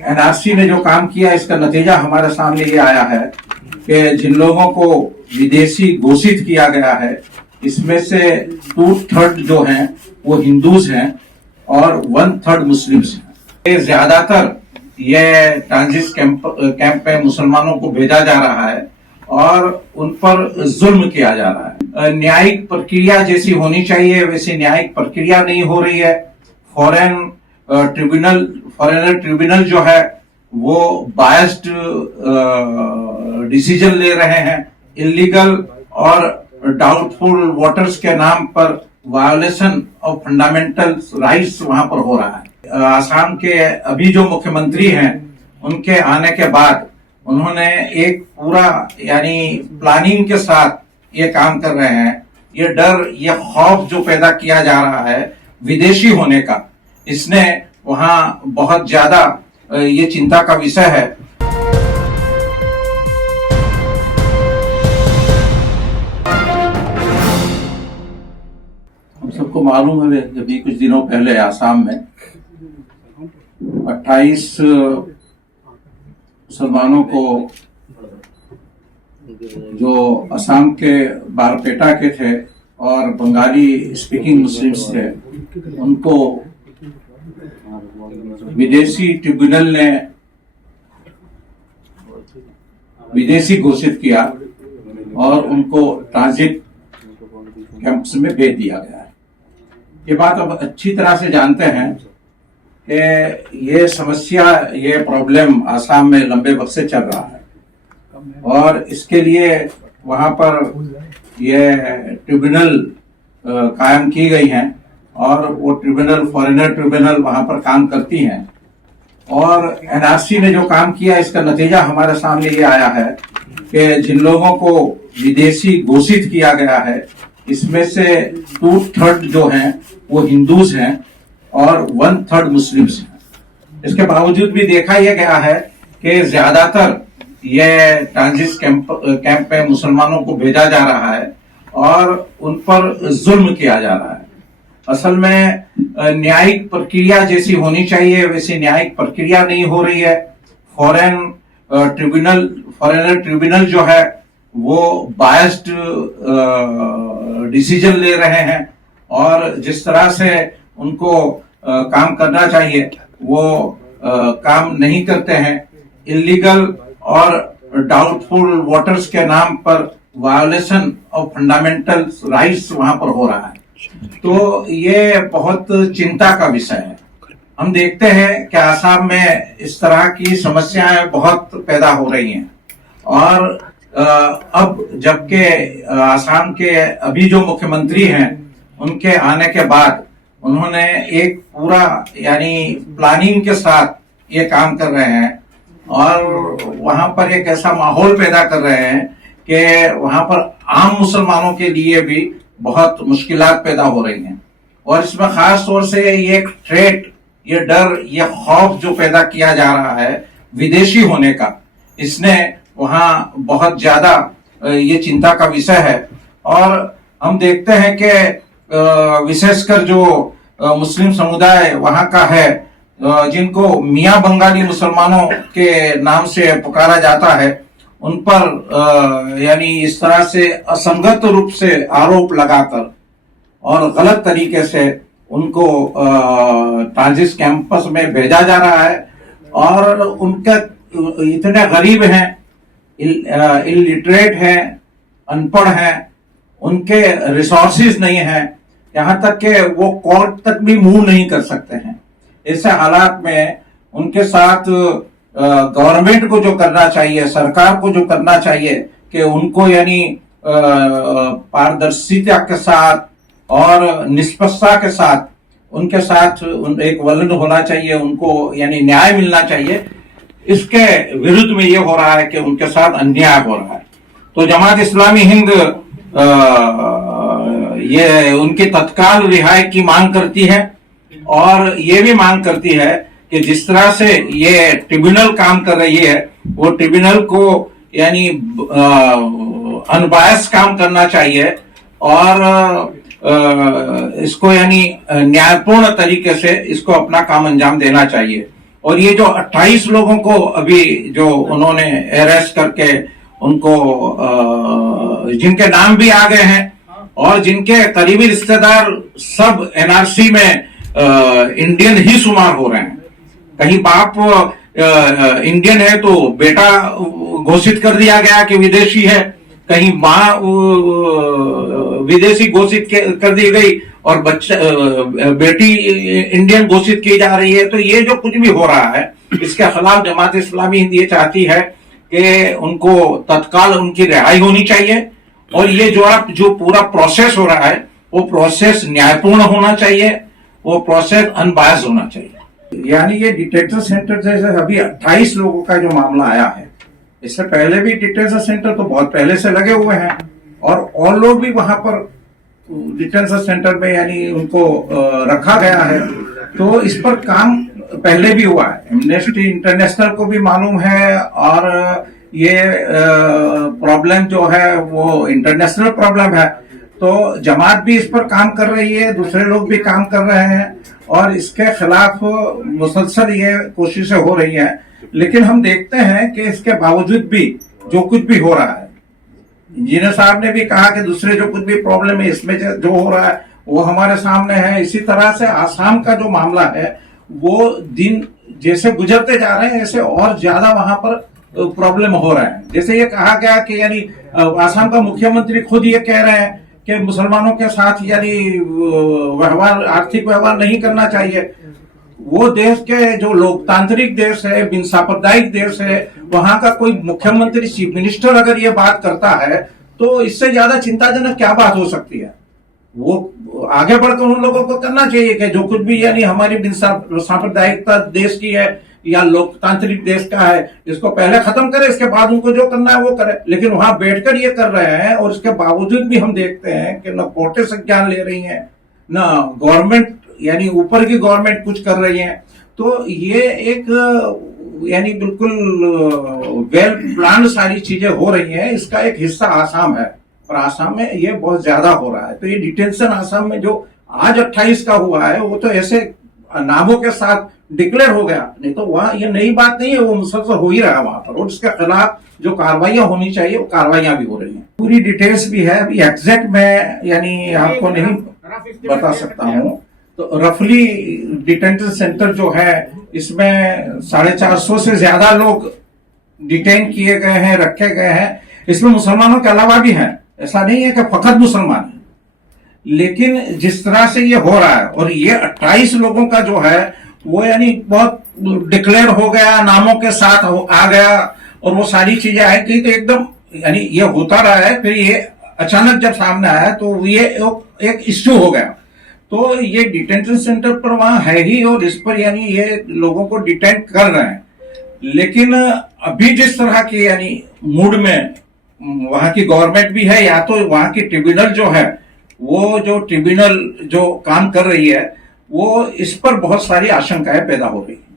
NRC ने जो काम किया इसका नतीजा हमारे सामने ये आया है कि जिन लोगों को विदेशी घोषित किया गया है इसमें से 2/3 जो हैं वो हिंदूज हैं और 1/3 मुस्लिम्स हैं। ज्यादातर ये ट्रांजिट कैंप में मुसलमानों को भेजा जा रहा है और उन पर जुल्म किया जा रहा है। न्यायिक प्रक्रिया जैसी होनी चाहिए वैसी न्यायिक प्रक्रिया नहीं हो रही है। फॉरेनर ट्रिब्यूनल जो है वो बायस्ड डिसीजन ले रहे हैं। इलीगल और डाउटफुल वोटर्स के नाम पर वायोलेशन ऑफ फंडामेंटल राइट्स वहां पर हो रहा है। आसाम के अभी जो मुख्यमंत्री हैं उनके आने के बाद उन्होंने एक पूरा यानी प्लानिंग के साथ ये काम कर रहे हैं। ये डर ये खौफ जो पैदा किया जा रहा है विदेशी होने का, इसने वहां बहुत ज्यादा ये चिंता का विषय है। हम सबको मालूम है जब कुछ दिनों पहले आसाम में 28 मुसलमानों को जो असम के बारपेटा के थे और बंगाली स्पीकिंग मुस्लिम्स थे उनको विदेशी ट्रिब्यूनल ने विदेशी घोषित किया और उनको ट्रांजिट कैंप्स में भेज दिया गया है। ये बात अब अच्छी तरह से जानते हैं कि ये समस्या ये प्रॉब्लम आसाम में लंबे वक्त से चल रहा है और इसके लिए वहां पर ये ट्रिब्यूनल कायम की गई हैं और वो ट्रिब्यूनल फॉरेनर ट्रिब्यूनल वहां पर काम करती हैं। और एनआरसी ने जो काम किया इसका नतीजा हमारे सामने ये आया है कि जिन लोगों को विदेशी घोषित किया गया है इसमें से 2/3 जो हैं वो हिंदूज हैं और 1/3 मुस्लिम्स हैं। इसके बावजूद भी देखा यह गया है कि ज्यादातर ये ट्रांजिट कैंप में मुसलमानों को भेजा जा रहा है और उन पर जुल्म किया जा रहा है। असल में न्यायिक प्रक्रिया जैसी होनी चाहिए वैसी न्यायिक प्रक्रिया नहीं हो रही है। फॉरेनर ट्रिब्यूनल जो है वो बायस्ड डिसीजन ले रहे हैं और जिस तरह से उनको काम करना चाहिए वो काम नहीं करते हैं। इलीगल और डाउटफुल वोटर्स के नाम पर वायोलेशन ऑफ फंडामेंटल राइट्स वहां पर हो रहा है। तो ये बहुत चिंता का विषय है। हम देखते हैं कि आसाम में इस तरह की समस्याएं बहुत पैदा हो रही हैं और अब जबकि आसाम के अभी जो मुख्यमंत्री हैं उनके आने के बाद उन्होंने एक पूरा यानी प्लानिंग के साथ ये काम कर रहे हैं और वहां पर एक ऐसा माहौल पैदा कर रहे हैं कि वहां पर आम मुसलमानों के लिए भी बहुत मुश्किलात पैदा हो रही हैं। और इसमें खास तौर से ये एक थ्रेट ये डर ये खौफ जो पैदा किया जा रहा है विदेशी होने का, इसने वहां बहुत ज्यादा ये चिंता का विषय है। और हम देखते हैं कि विशेषकर जो मुस्लिम समुदाय वहां का है जिनको मियां बंगाली मुसलमानों के नाम से पुकारा जाता है उन पर यानी इस तरह से असंगत रूप से आरोप लगाकर और गलत तरीके से उनको ट्रांजिट कैंपस में भेजा जा रहा है और उनका इतने गरीब हैं, इलिटरेट हैं, अनपढ़ हैं, उनके रिसोर्सेज नहीं हैं, यहाँ तक कि वो कोर्ट तक भी मूव नहीं कर सकते हैं। ऐसे हालात में उनके साथ गवर्नमेंट को जो करना चाहिए, सरकार को जो करना चाहिए कि उनको यानी पारदर्शिता के साथ और निष्पक्षता के साथ उनके साथ एक वलन होना चाहिए, उनको यानी न्याय मिलना चाहिए। इसके विरुद्ध में ये हो रहा है कि उनके साथ अन्याय हो रहा है। तो जमात इस्लामी हिंद ये उनकी तत्काल रिहाई की मांग करती है और ये भी मांग करती है कि जिस तरह से ये ट्रिब्यूनल काम कर रही है वो ट्रिब्यूनल को यानी अनबायस काम करना चाहिए और इसको यानी न्यायपूर्ण तरीके से इसको अपना काम अंजाम देना चाहिए। और ये जो 28 लोगों को अभी जो उन्होंने अरेस्ट करके उनको जिनके नाम भी आ गए हैं और जिनके करीबी रिश्तेदार सब एनआरसी में इंडियन ही शुमार हो रहे हैं। कहीं बाप इंडियन है तो बेटा घोषित कर दिया गया कि विदेशी है, कहीं माँ विदेशी घोषित कर दी गई और बच्चा बेटी इंडियन घोषित की जा रही है। तो ये जो कुछ भी हो रहा है इसके खिलाफ जमात इस्लामी हिंद ये चाहती है कि उनको तत्काल उनकी रिहाई होनी चाहिए और ये जो पूरा प्रोसेस हो रहा है वो प्रोसेस न्यायपूर्ण होना चाहिए, वो प्रोसेस अनबायस्ड होना चाहिए। यानी ये डिटेंशन सेंटर जैसे अभी 28 लोगों का जो मामला आया है, इससे पहले भी डिटेंशन सेंटर तो बहुत पहले से लगे हुए हैं और लोग भी वहां पर डिटेंशन सेंटर में यानी उनको रखा गया है। तो इस पर काम पहले भी हुआ है, एमनेस्टी इंटरनेशनल को भी मालूम है और ये प्रॉब्लम जो है वो इंटरनेशनल प्रॉब्लम है। तो जमात भी इस पर काम कर रही है, दूसरे लोग भी काम कर रहे हैं और इसके खिलाफ मुसलसल ये कोशिशें हो रही हैं। लेकिन हम देखते हैं कि इसके बावजूद भी जो कुछ भी हो रहा है, इंजीनियर साहब ने भी कहा कि दूसरे जो कुछ भी प्रॉब्लम है इसमें जो हो रहा है वो हमारे सामने है। इसी तरह से आसाम का जो मामला है वो दिन जैसे गुजरते जा रहे हैं ऐसे और ज्यादा वहां पर प्रॉब्लम हो रहा है। जैसे ये कहा गया कि यानी आसाम का मुख्यमंत्री खुद ये कह रहे हैं कि मुसलमानों के साथ यानी व्यवहार, आर्थिक व्यवहार नहीं करना चाहिए। वो देश के जो लोकतांत्रिक देश है, बिन सांप्रदायिक देश है, वहां का कोई मुख्यमंत्री, चीफ मिनिस्टर अगर ये बात करता है तो इससे ज्यादा चिंताजनक क्या बात हो सकती है। वो आगे बढ़कर उन लोगों को करना चाहिए कि जो कुछ भी यानी हमारी बिन सांप्रदायिकता देश की है या लोकतांत्रिक देश का है, इसको पहले खत्म करे, इसके बाद उनको जो करना है वो करे। लेकिन वहां बैठकर ये कर रहे हैं और इसके बावजूद भी हम देखते हैं कि न कोर्टे संज्ञान ले रही है, न गवर्नमेंट यानी ऊपर की गवर्नमेंट कुछ कर रही है। तो ये एक यानी बिल्कुल वेल प्लान सारी चीजें हो रही हैं। इसका एक हिस्सा आसाम है और आसाम में ये बहुत ज्यादा हो रहा है। तो ये डिटेंशन आसाम में जो आज 28 का हुआ है वो तो ऐसे नामों के साथ डिक्लेयर हो गया, नहीं तो वहां ये नई बात नहीं है, वो मुसलसल हो ही रहा है वहां पर और उसके खिलाफ जो कार्रवाइयां होनी चाहिए वो कार्रवाइयां भी हो रही हैं। पूरी डिटेल्स भी है, अभी एग्जैक्ट मैं यानी आपको नहीं बता सकता हूं। तो रफली डिटेंशन सेंटर जो है इसमें 450 से ज्यादा लोग डिटेन किए गए हैं, रखे गए हैं। इसमें मुसलमानों के अलावा भी हैं, ऐसा नहीं है कि फकत मुसलमान है। लेकिन जिस तरह से ये हो रहा है और ये 28 लोगों का जो है वो यानी बहुत डिक्लेयर हो गया, नामों के साथ आ गया और वो सारी चीजें आई थी, तो एकदम यानी ये होता रहा है। फिर ये अचानक जब सामने आया तो ये एक इश्यू हो गया। तो ये डिटेंशन सेंटर पर वहां है ही और इस पर यानी ये लोगों को डिटेन कर रहे हैं। लेकिन अभी जिस तरह की यानी मूड में वहां की गवर्नमेंट भी है या तो वहां की ट्रिब्यूनल जो है, वो जो ट्रिब्यूनल जो काम कर रही है वो इस पर बहुत सारी आशंकाएं पैदा हो रही है।